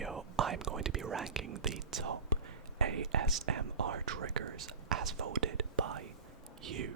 video, I'm going to be ranking the top ASMR triggers as voted by you.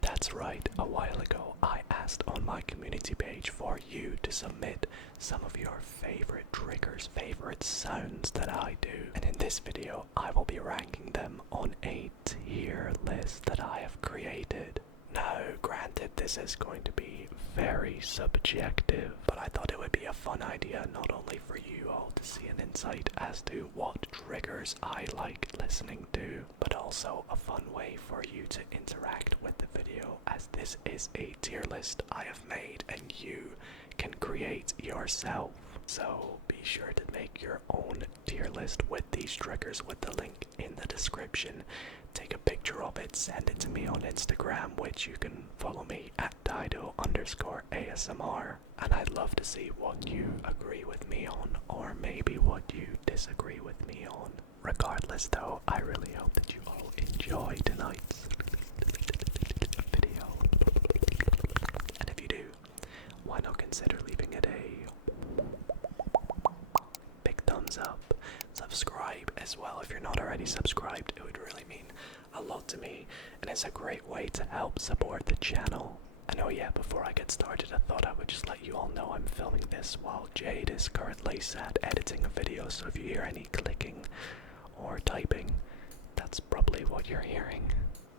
That's right, a while ago I asked on my community page for you to submit some of your favorite triggers, favorite sounds that I do. And in this video, I will be ranking them on a tier list that I have created. Now, granted, this is going to be very subjective, but I thought it would be a fun idea not only for you all to see an insight as to what triggers I like listening to, but also a fun way for you to interact with the video, as this is a tier list I have made and you can create yourself. So be sure to make your own tier list with these triggers with the link in the description. Take a picture of it, send it to me on Instagram, which you can follow me at Dido_ASMR. And I'd love to see what you agree with me on, or maybe what you disagree with me on. Regardless though, I really hope that you all enjoy tonight's video. And if you do, why not consider leaving it a big thumbs up. Subscribe as well if you're not already subscribed. It would really mean a lot to me, and it's a great way to help support the channel. And oh yeah, before I get started, I thought I would just let you all know I'm filming this while Jade is currently sat editing a video, so if you hear any clicking or typing, that's probably what you're hearing.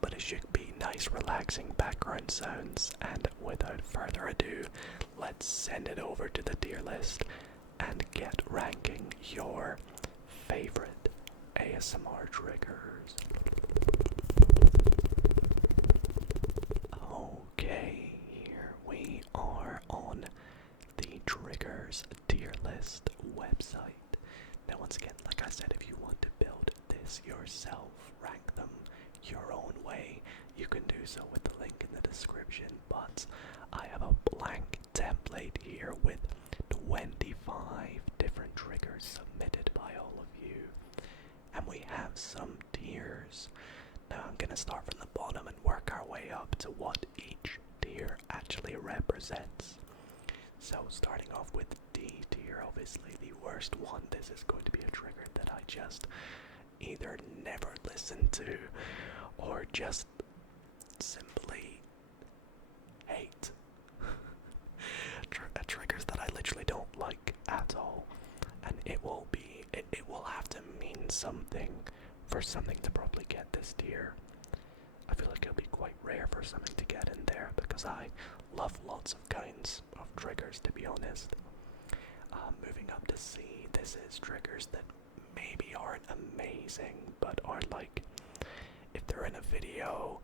But it should be nice relaxing background sounds, and without further ado, let's send it over to the tier list and get ranking your favorite ASMR triggers. Okay, here we are on the triggers tier list website. Now once again, like I said, if you want to build this yourself, rank them your own way, you can do so with the link in the description, but I have a blank template here with 25 different triggers submitted by all of you, and we have some tiers. Now I'm gonna start from the bottom and work our way up to what each tier actually represents. So starting off with D tier, obviously the worst one. This is going to be a trigger that I just either never listen to or just simply hate. Triggers that I literally don't like at all, and it will have to mean something for something to probably get this tier. I feel like it'll be quite rare for something to get in there because I love lots of kinds of triggers, to be honest. Moving up to C, this is triggers that maybe aren't amazing, but are like, if they're in a video,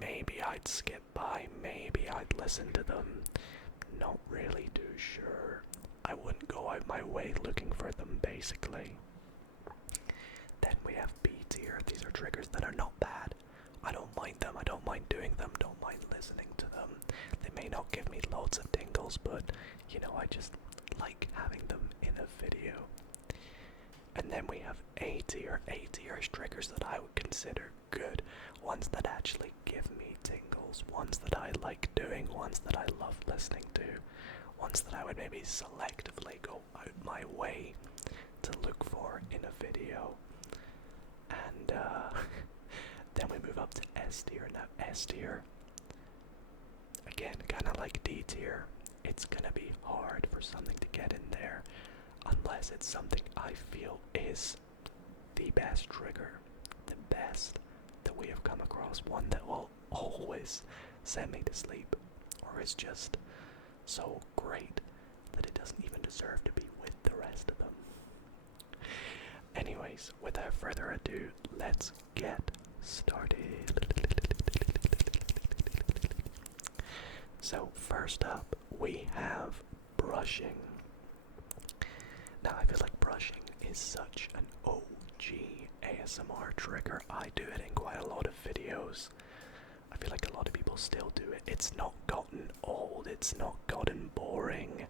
maybe I'd skip by, maybe I'd listen to them. Not really too sure. I wouldn't go out my way looking for them, basically. Then we have B tier. These are triggers that are not bad. I don't mind them. I don't mind doing them. Don't mind listening to them. They may not give me loads of tingles, but you know, I just like having them in a video. And then we have A tier. A tier is triggers that I would consider good. Ones that actually give me tingles. Ones that I like doing. Ones that I love listening to. Ones that I would maybe selectively go out my way to look for in a video. And then we move up to S tier. Now S tier, again, kind of like D tier, it's gonna be hard for something to get in there unless it's something I feel is the best trigger, the best that we have come across, one that will always send me to sleep, or is just so great that it doesn't even deserve to be with the rest of them. Anyways, without further ado, let's get started. So first up, we have brushing. Now I feel like brushing is such an OG ASMR trigger. I do it in quite a lot of videos. I feel like a lot of people still do it. It's not gotten old, it's not gotten boring.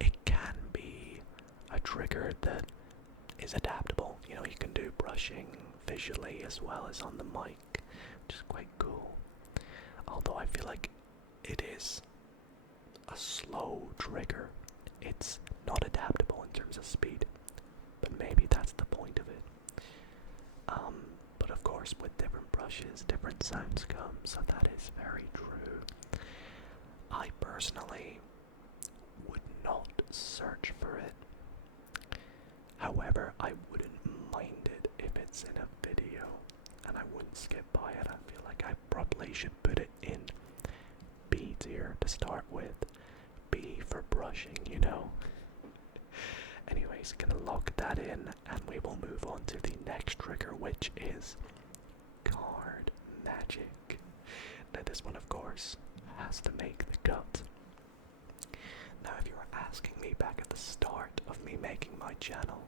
It can be a trigger that is adaptable. You know, you can do brushing visually as well as on the mic, which is quite cool. Although I feel like it is a slow trigger. It's not adaptable in in terms of speed, but maybe that's the point of it. But of course, with different brushes, different sounds come, so that is very true. I personally would not search for it. However, I wouldn't mind it if it's in a video, and I wouldn't skip by it. I feel like I probably should put it in B tier to start with. B for brushing, you know. Anyways, gonna lock that in, and we will move on to the next trigger, which is card magic. Now this one, of course, has to make the cut. Now if you were asking me back at the start of me making my channel,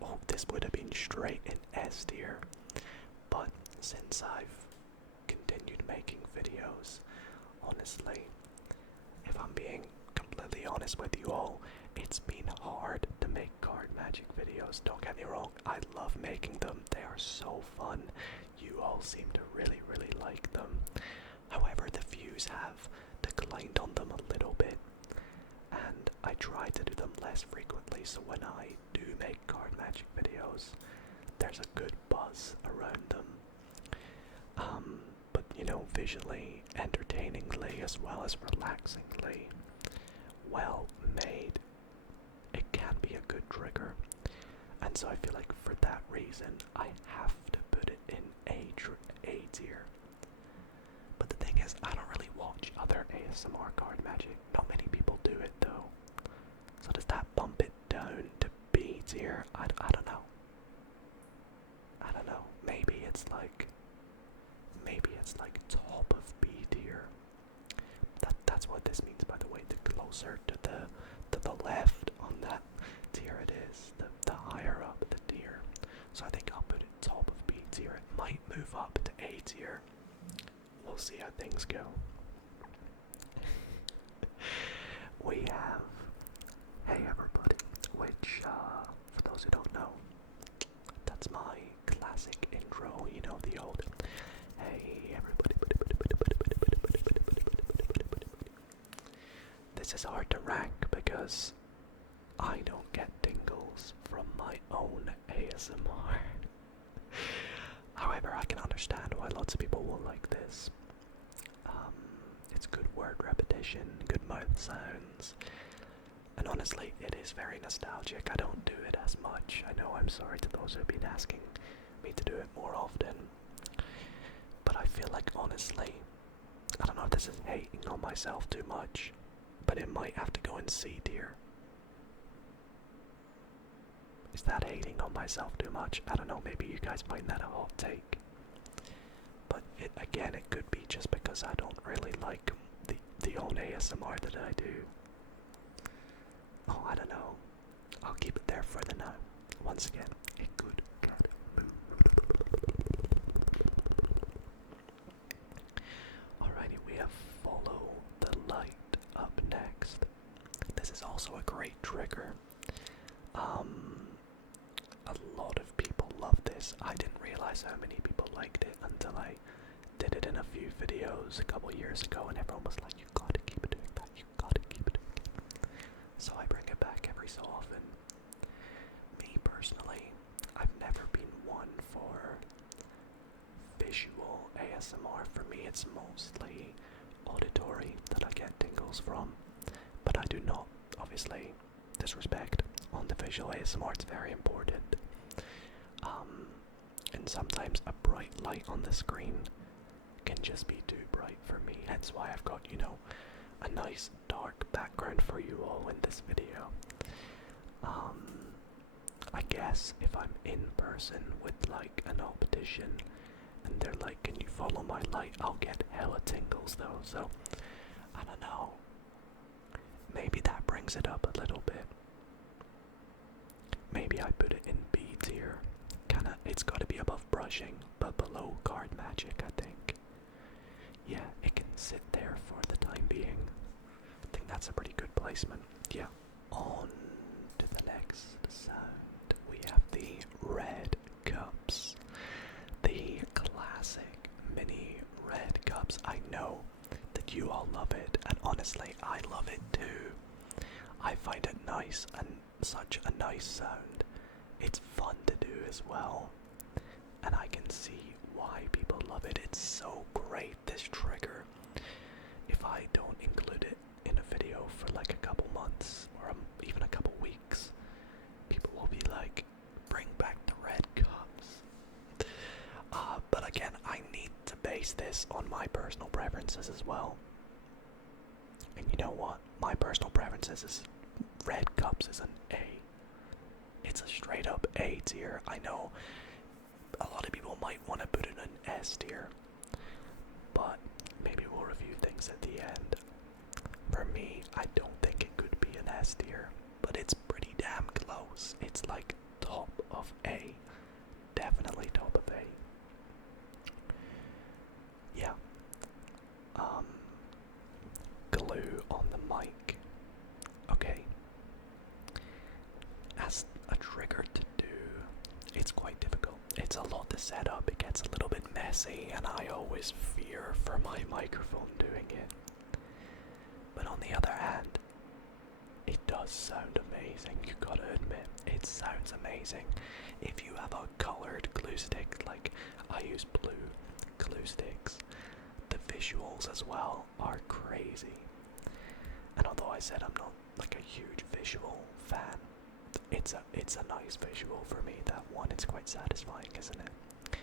oh, this would have been straight in S tier. But since I've continued making videos, honestly, if I'm being completely honest with you all, it's been hard to make card magic videos. Don't get me wrong, I love making them. They are so fun. You all seem to really, really like them. However, the views have declined on them a little bit, and I try to do them less frequently, so when I do make card magic videos, there's a good buzz around them. But you know, visually, entertainingly, as well as relaxingly, well made, it can be a good trigger. And so I feel like for that reason, I have to put it in A tier. But the thing is, I don't really watch other ASMR card magic. Not many people do it though. So does that bump it down to B tier? I don't know. I don't know. Maybe it's like top of B tier. That's what this means, by the way. The closer to the left on that tier it is, the higher up the tier. So I think I'll put it top of B tier. It might move up to A tier. We'll see how things go. We have Hey Everybody, which, for those who don't know, that's my classic intro, you know, the old Hey Everybody. This is hard to rank because I don't get tingles from my own ASMR. However, I can understand why lots of people will like this. It's good word repetition, good mouth sounds, and honestly, it is very nostalgic. I don't do it as much. I know, I'm sorry to those who have been asking me to do it more often, but I feel like, honestly, I don't know if this is hating on myself too much, but it might have to go in C tier. Is that hating on myself too much? I don't know, maybe you guys find that a hot take. But again, it could be just because I don't really like the own ASMR that I do. Oh, I don't know. I'll keep it there for the now. Once again, it could get moved. Alrighty, we have Follow the Light up next. This is also a great trigger. A lot of people love this. I didn't realize how many people liked it until I did it in a few videos a couple years ago, and everyone was like, you gotta keep doing that, you gotta keep doing it. So I bring it back every so often. Me personally, I've never been one for visual ASMR. For me, it's mostly auditory that I get tingles from, but I do not, obviously, disrespect on the visual ASMR. It's very important. And sometimes a bright light on the screen can just be too bright for me, hence why I've got, you know, a nice dark background for you all in this video. I guess if I'm in person with like an optician and they're like, can you follow my light, I'll get hella tingles though, so I don't know, maybe that brings it up a little bit. Maybe I put it in B tier. It's gotta be above brushing, but below card magic, I think. Yeah, it can sit there for the time being. I think that's a pretty good placement. Yeah. On to the next sound. We have the red cups. The classic mini red cups. I know that you all love it, and honestly, I love it too. I find it nice and such a nice sound. It's fun to do as well, and I can see why people love it. It's so great, this trigger. If I don't include it in a video for like a couple months or even a couple weeks, people will be like, bring back the red cups. But again, I need to base this on my personal preferences as well. And you know what? My personal preferences is red cups is an A. It's a straight up A tier. I know a lot of people might want to put it in an S tier, but maybe we'll review things at the end. For me, I don't think it could be an S tier, but it's pretty damn close. It's like top of A. Definitely top of A. Yeah. Glue on the mic. Okay. As a trigger to do, it's quite difficult. It's a lot to set up. It gets a little bit messy, and I always fear for my microphone doing it. But on the other hand, it does sound amazing. You gotta admit, it sounds amazing. If you have a colored glue stick, like I use blue glue sticks, the visuals as well are crazy. And although I said I'm not like a huge visual fan, it's a nice visual for me, that one. It's quite satisfying, isn't it?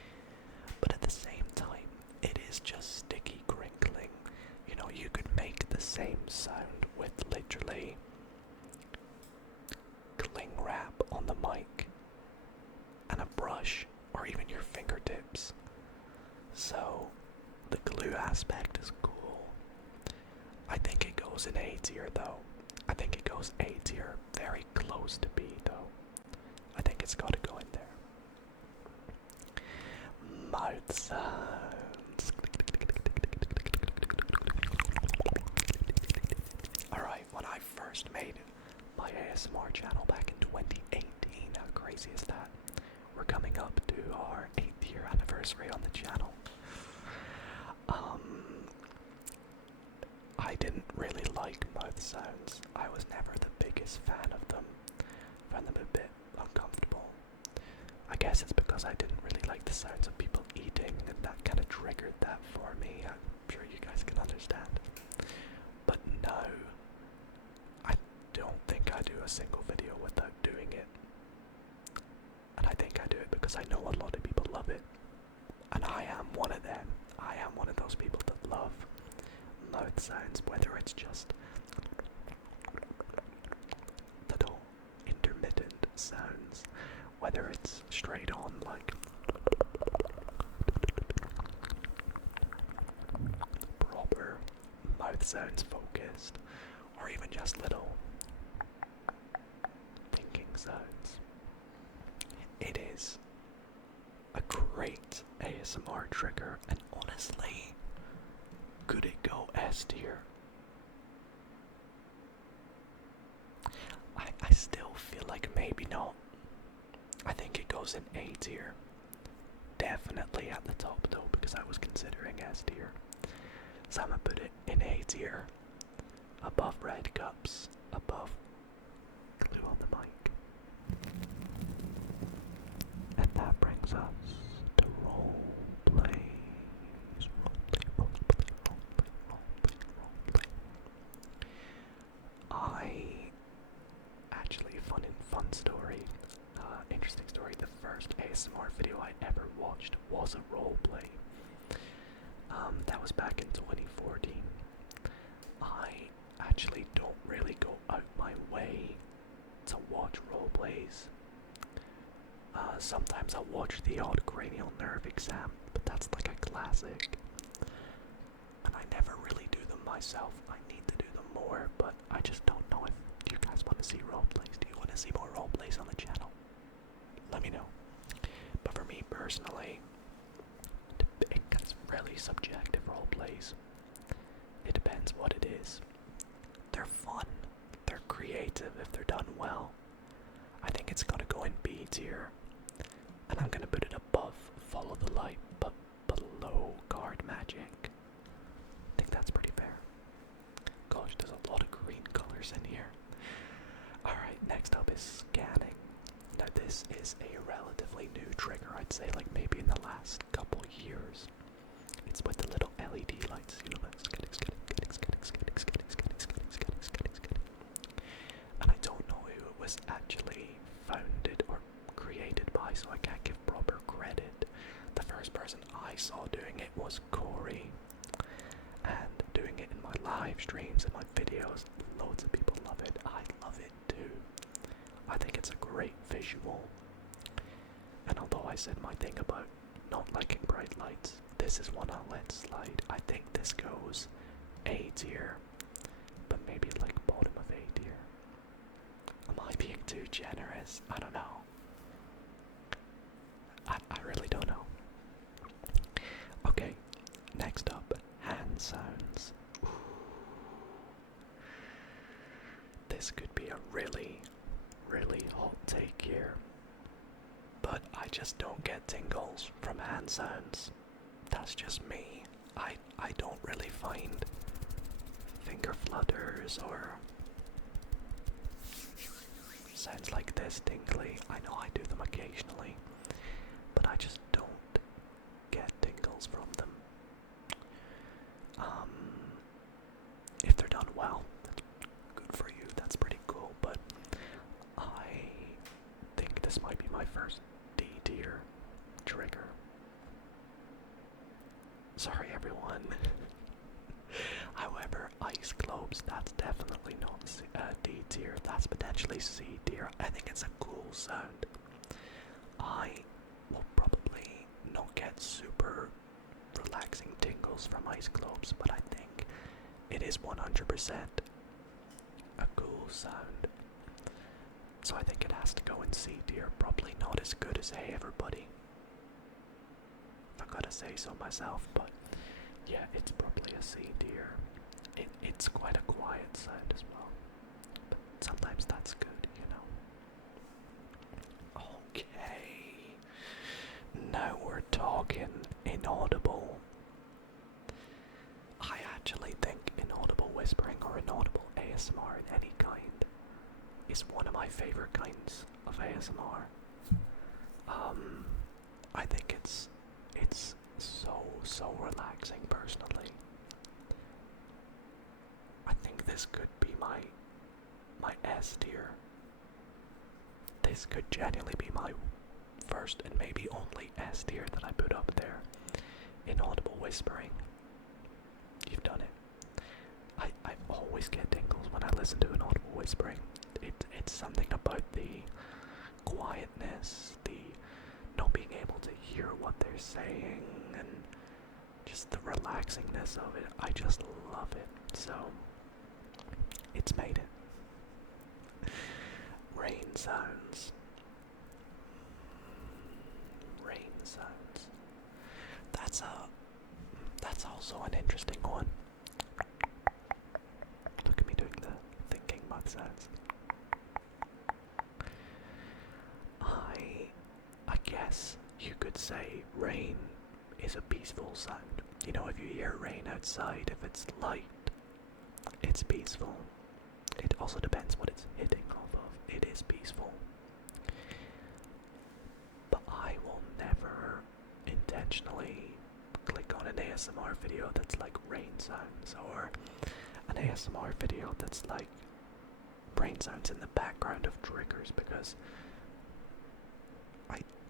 But at the same time, it is just sticky crinkling. You know, you could make the same sound with literally cling wrap on the mic and a brush, or even your fingertips. So the glue aspect is cool. I think it goes in A tier though. I think it goes A tier, very close to B though. I think it's gotta go in there. Mouth sounds. Alright, when I first made my ASMR channel back in 2018, how crazy is that? We're coming up to our 8th year anniversary on the channel. I didn't really like mouth sounds. I was never the biggest fan of them. Found them a bit uncomfortable. I guess it's because I didn't really like the sounds of people eating, and that kind of triggered that for me. I'm sure you guys can understand. But no, I don't think I do a single video without doing it. And I think I do it because I know a lot of people love it. And I am one of them. I am one of those people that love mouth sounds, whether it's just little intermittent sounds, whether it's straight on like proper mouth sounds focused, or even just little thinking sounds. It is a great ASMR trigger, and honestly, could it go S tier? I still feel like maybe not. I think it goes in A tier. Definitely at the top though, because I was considering S tier. So I'm gonna put it in A tier, above red cups, above glue on the mic. And that brings us to roleplays. Interesting story. The first ASMR video I ever watched was a roleplay. That was back in 2014. I actually don't really go out my way to watch roleplays. Sometimes I'll watch the odd cranial nerve exam, but that's like a classic. And I never really do them myself. I need to do them more, but I just don't know if you guys want to see roleplays. Do you want to see more roleplays on the channel? Let me know. But for me personally, it gets really subjective roleplays. It depends what it is. They're fun. They're creative if they're done well. I think it's gonna go in B tier. And I'm gonna put it above Follow the Light, but below Card Magic. I think that's pretty fair. Gosh, there's a lot of green colors in here. Alright, next up is this is a relatively new trigger, I'd say, like maybe in the last couple years. It's with the little LED lights, you know, and I don't know who it was actually founded or created by, so I can't give proper credit. The first person I saw doing it was Corey, and doing it in my live streams and my videos, loads of people love it. I love it too. I think it's a great visual. And although I said my thing about not liking bright lights, this is one I'll let slide. I think this goes A tier, but maybe like bottom of A tier. Am I being too generous? I don't know. I really don't know. Okay, next up, hand sounds. Ooh. This could be a really, really hot take here, but I just don't get tingles from hand sounds. That's just me. I don't really find finger flutters or sounds like this tingly. I know I do them occasionally, but I just don't get tingles from them. If they're done well, that's good for you, that's pretty cool, but I think this might be my first D tier trigger. Sorry everyone. However, ice globes, that's definitely not D tier, that's potentially C tier. I think it's a cool sound. I will probably not get super relaxing tingles from ice globes, but I think it is 100% a cool sound. So I think it has to go in C tier, probably not as good as Hey Everybody, if I gotta say so myself, but yeah, it's probably a C tier. It's quite a quiet sound as well, but sometimes that's good, you know. Okay, now we're talking inaudible. I actually think inaudible whispering or inaudible ASMR in any kind is one of my favorite kinds of ASMR. I think it's so relaxing personally. I think this could be my S tier. This could genuinely be my first and maybe only S tier that I put up there. Inaudible whispering. You've done it. I always get tingles when I listen to inaudible whispering. It's something about the quietness, the not being able to hear what they're saying, and just the relaxingness of it. I just love it. So, it's made it. Rain sounds. Rain sounds. That's also an interesting one. Look at me doing the thinking mouth sounds. I guess you could say rain is a peaceful sound. You know, if you hear rain outside, if it's light, it's peaceful. It also depends what it's hitting off of. It is peaceful. But I will never intentionally click on an ASMR video that's like rain sounds, or an ASMR video that's like rain sounds in the background of triggers, because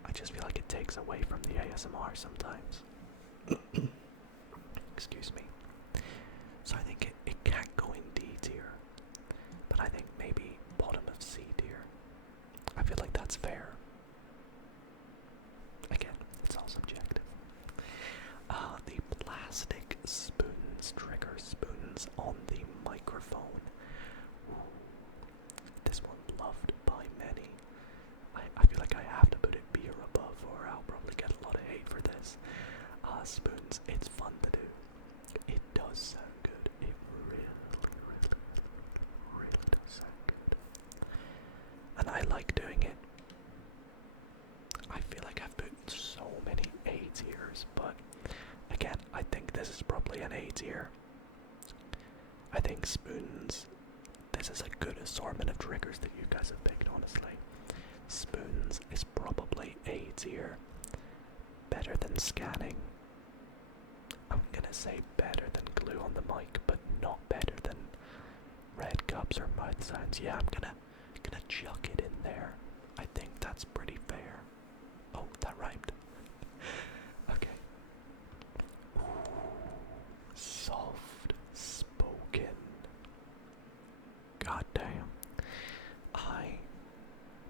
I just feel like it takes away from the ASMR sometimes. Excuse me. So I think it can't go in D tier, but I think maybe bottom of C tier. I feel like that's fair. Again, it's all subjective. The plastic spoons trigger, spoons on the microphone. Ooh, this one loved by many. I feel like I have to put it B or above, or I'll probably get a lot of hate for this. Spoons, it's fun to do. It does sound good. It really does sound good. And I like doing it. I feel like I've put so many A tiers, but again, I think this is probably an A tier. I think spoons, this is a good assortment of triggers that you guys have picked, honestly. Spoons is probably A tier. Better than scanning. I'm gonna say better than glue on the mic, but not better than red cups or mouth sounds. Yeah, I'm gonna chuck it in there. I think that's pretty fair. Oh, that rhymed. Okay. Ooh, soft spoken. God damn. I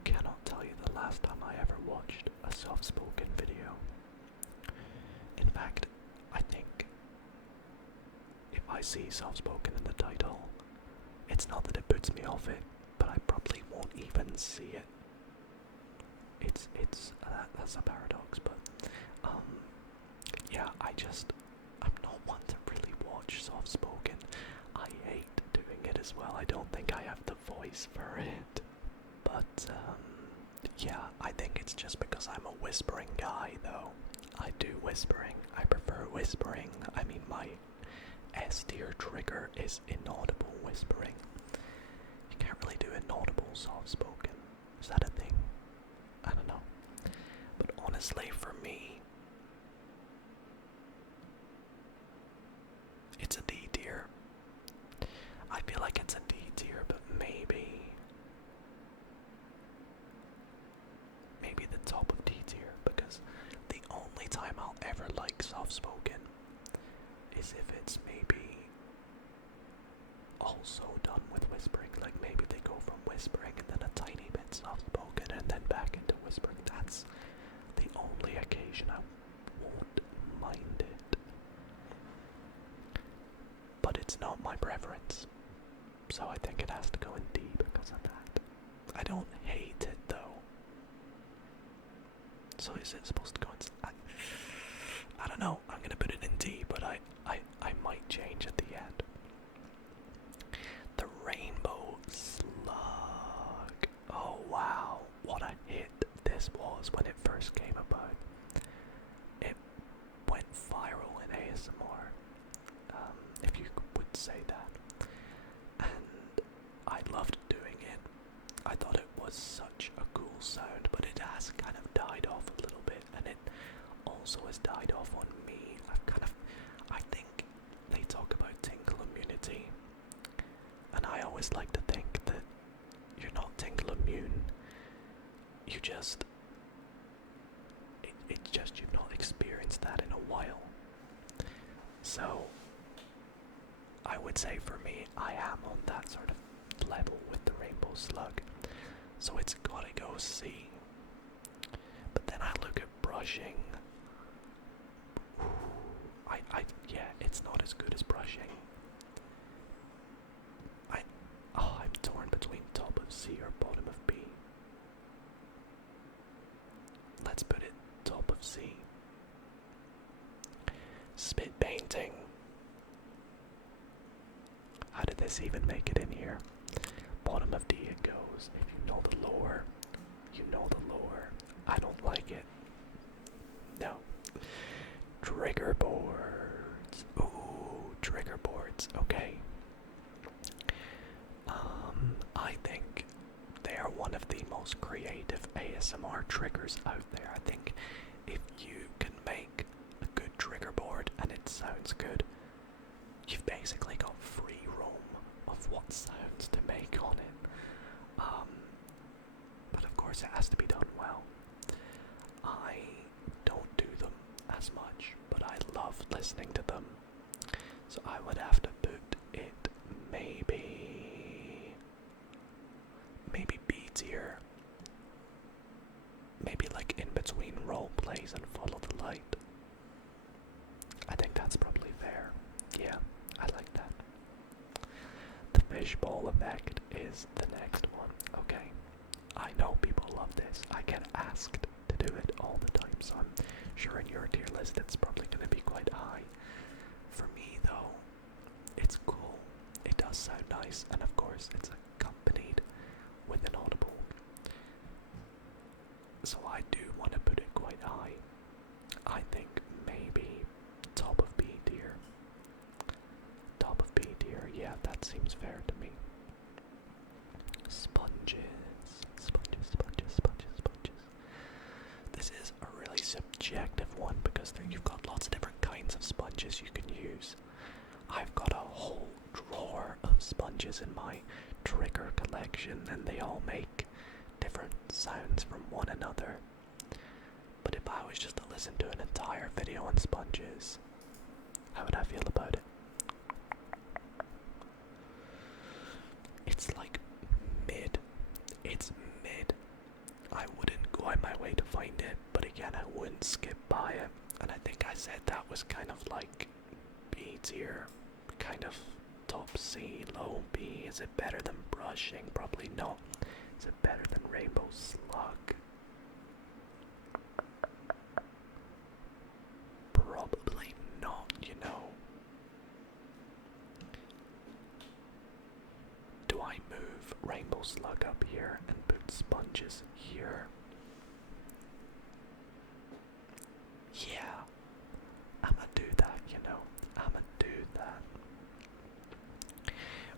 cannot tell you the last time I ever watched a soft spoken video. In fact, I think if I see soft spoken in the title, it's not that it puts me off it, but I probably won't even see it. That's a paradox, but yeah, I'm not one to really watch soft spoken. I hate doing it as well. I don't think I have the voice for it, but yeah, I think it's just because I'm a whispering guy, though. I do whispering. I prefer whispering. I mean, my S tier trigger is inaudible whispering. You can't really do inaudible soft spoken. Is that a thing? I don't know. But honestly, for me, it's a D tier. I feel like it's a D tier, but maybe the top of D tier, because the only time I'll ever like soft spoken is if it's maybe also done with whispering. Like maybe they go from whispering and then a tiny bit soft spoken and then back into whispering. That's the only occasion I won't mind it. But it's not my preference, so I think it has to go in D because of that. I don't hate it though. So is it supposed to go in? I don't know. I'm gonna put it in D, but I might change at the end. The Rainbow Slug. Oh wow, what a hit this was when it first came about. It went viral in ASMR, if you would say that. And I loved doing it. I thought it was such a cool sound, but it has kind of died off a little bit, and it also has died off on me. I think they talk about tingle immunity, and I always like to think that you're not tingle immune. You just, it's just you've not experienced that in a while. So, I would say for me, I am on that sort of level with the Rainbow Slug. So it's gotta go C. But then I look at brushing. Yeah, it's not as good as brushing. I'm torn between top of C or bottom of B. Let's put it top of C. Spit painting. How did this even make it in here? Bottom of D it goes. If you know the lore, you know the lore. I don't like it. No. Trigger boards. Ooh, trigger boards. Okay. I think they are one of the most creative ASMR triggers out there. I think if you can make a good trigger board and it sounds good, you've basically got free roam of what sounds to make on it. But of course it has to be done well. I don't do them as much, but I love listening to them. So I would have to put it maybe B tier. Maybe like in between role plays and follow the light. I think that's probably fair. Yeah, I like that. The fishbowl effect is the next one. Okay, I know people love this. I get asked to do it all the time, so I'm sure in your tier list it's probably going to be quite high. For me though, it's cool. It does sound nice, and of course it's accompanied with an audible. So I do want to put it quite high. I think maybe top of B tier. Top of B tier, yeah, that seems fair to me. Sponges, sponges, sponges, sponges. objective one because you've got lots of different kinds of sponges you can use. I've got a whole drawer of sponges in my trigger collection, and they all make different sounds from one another. But if I was just to listen to an entire video on sponges, how would I feel about it? It's like mid. It's mid. I wouldn't go out my way to find it, but again, I wouldn't skip by it. And I think I said that was kind of like B tier, kind of top C, low B. Is it better than brushing? Probably not. Is it better than Rainbow Slug? Probably not, you know. Do I move Rainbow Slug up here and put sponges here? Yeah, I'ma do that, you know. I'ma do that.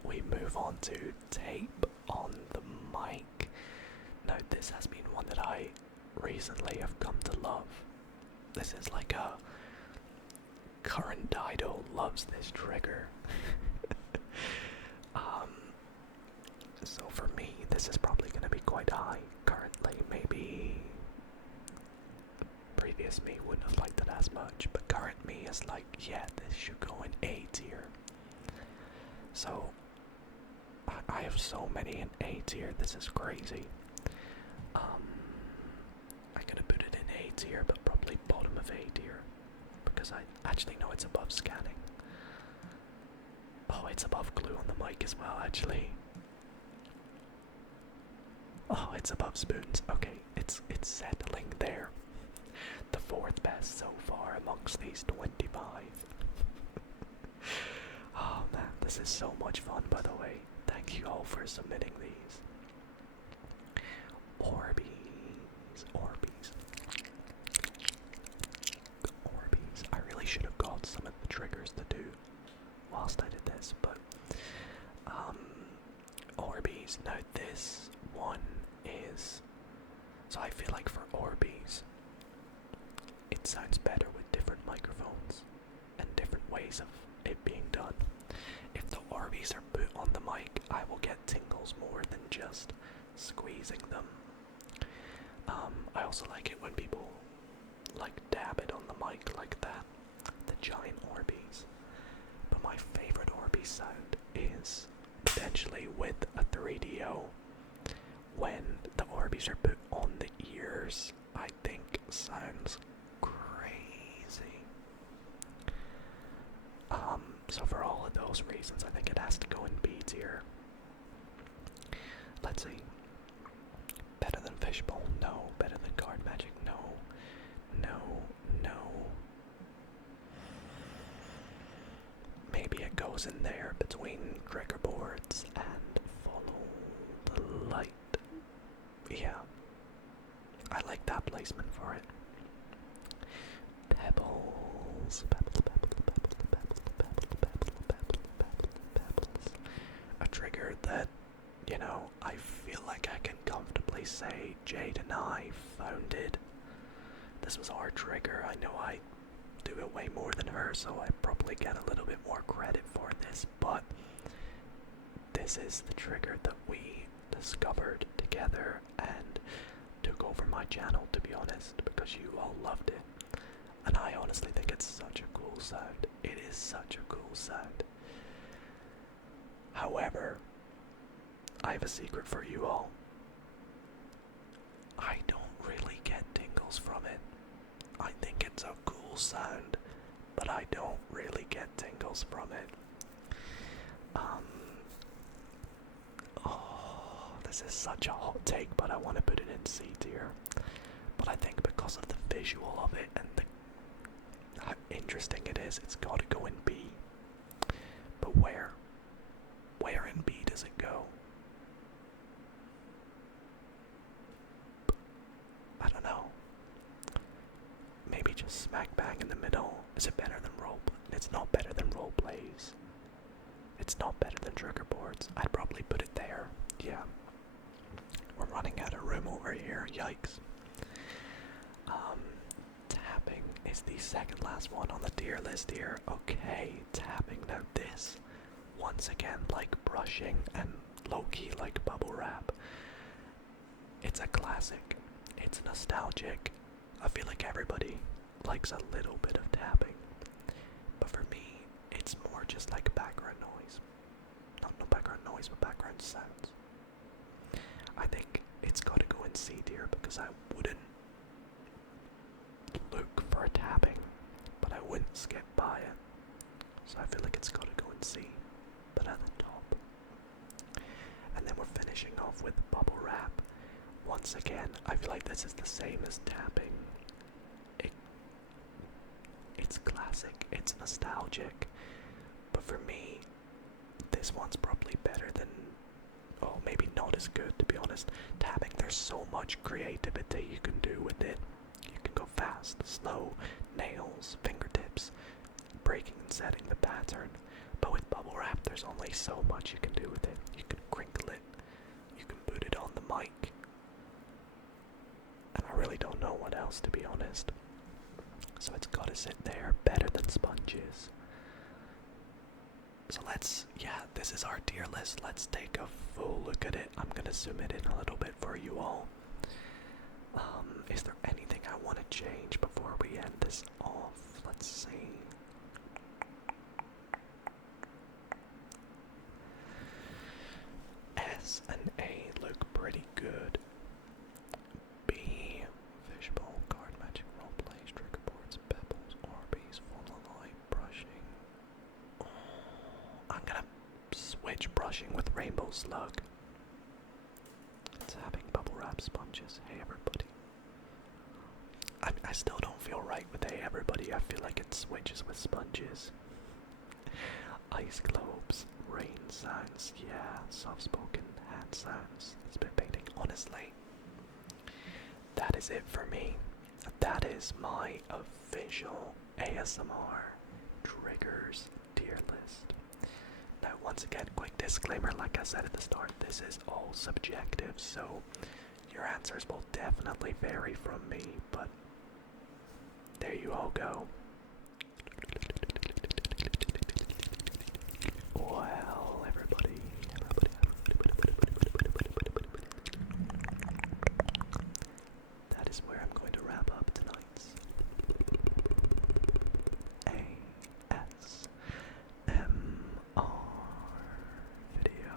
We move on to tape on the mic. Now this has been one that I recently have come to love. This is like a current Dido loves this trigger. So for me, this is probably going to be quite high. Currently, maybe previous me wouldn't have liked it as much, but current me is like, yeah, this should go in A tier. So I have so many in A tier. This is crazy. I'm gonna put it in A tier, but probably bottom of A tier, because I actually know it's above scanning. Oh, it's above glue on the mic as well, actually. Oh, it's above spoons. Okay, it's settling there. The fourth best so far amongst these 25. Oh man, this is so much fun, by the way. Thank you all for submitting these. Orbeez. I really should have got some of the triggers to do whilst I did this, but Orbeez. Now this one is, so I feel like for Orbeez, it sounds better with different microphones and different ways of it being done. If the Orbeez are put on the mic, I will get tingles more than just squeezing them. I also like it when people like dab it on the mic like that, the giant Orbeez. But my favorite Orbeez sound is potentially with a 3DO. When the Orbeez are put on the ears, I think sounds crazy. So for all of those reasons, I think it has to go in B tier. Let's see. Better than Fishbowl? No. Better than Card Magic? No. Maybe it goes in there between trigger boards and Follow the Light. Yeah. I like that placement for it. Pebbles. A trigger that, you know, I feel like I can comfortably say Jade and I founded. This was our trigger. I know I do it way more than her, so I probably get a little bit more credit for this, but this is the trigger that we discovered together and took over my channel, to be honest, because you all loved it. And I honestly think it's such a cool sound. It is such a cool sound. However, I have a secret for you all. I don't really get tingles from it. I think it's a cool sound, but I don't really get tingles from it. This is such a hot take, but I want to put it in C tier. But I think because of the visual of it and how interesting it is, it's got to go in B. But where? Where in B does it go? I don't know. Maybe just smack bang in the middle. Is it better than roleplay? It's not better than roleplays. It's not better than trigger boards. I'd probably put it there. Yeah. We're running out of room over here. Yikes. Tap tapping is the second last one on the tier list here. Okay, tapping. Now this, once again, like brushing and low-key like bubble wrap. It's a classic. It's nostalgic. I feel like everybody likes a little bit of tapping. But for me, it's more just like background noise. Not background noise, but background sounds. I think it's got to go in C tier because I wouldn't look for a tapping, but I wouldn't skip by it. So I feel like it's got to go in C, but at the top. And then we're finishing off with bubble wrap. Once again, I feel like this is the same as tapping. It's classic, it's nostalgic, but for me, this one's probably better than, oh, maybe not as good, to be honest. Tapping, there's so much creativity you can do with it. You can go fast, slow, nails, fingertips, breaking and setting the pattern. But with bubble wrap, there's only so much you can do with it. You can crinkle it, you can put it on the mic, and I really don't know what else, to be honest. So it's gotta sit there, better than sponges. So this is our tier list. Let's take a full look at it. I'm gonna zoom it in a little bit for you all. Is there anything I want to change before we end this off? Let's see. S and A look pretty good. B, fishbowl, card magic, roleplays, trigger boards, pebbles, Orbeez, full of light, brushing. Oh, I'm gonna switch brushing with rainbow slug. Tapping, bubble wrap, sponges. Hey everybody. I still don't feel right with hey everybody. I feel like it switches with sponges. Ice globes, rain sounds, yeah, soft spoken hand sounds, spit painting. Honestly, that is it for me. That is my official ASMR triggers tier list. Now, once again, quick disclaimer, like I said at the start, this is all subjective, so your answers will definitely vary from me, but there you all go. Well, everybody, that is where I'm going to wrap up tonight's ASMR video.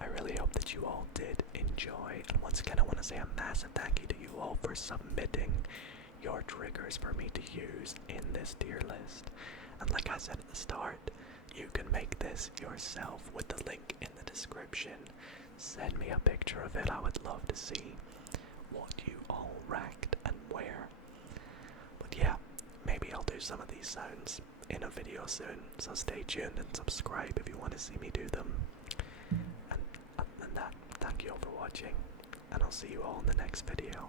I really hope that you all did enjoy, and once again I want to say a massive thank you to you all for submitting your triggers for me to use in this tier list. And like I said at the start, you can make this yourself with the link in the description. Send me a picture of it. I would love to see what you all ranked and where. But yeah, maybe I'll do some of these sounds in a video soon, so stay tuned and subscribe if you want to see me do them. And other than that, thank you all for watching, and I'll see you all in the next video.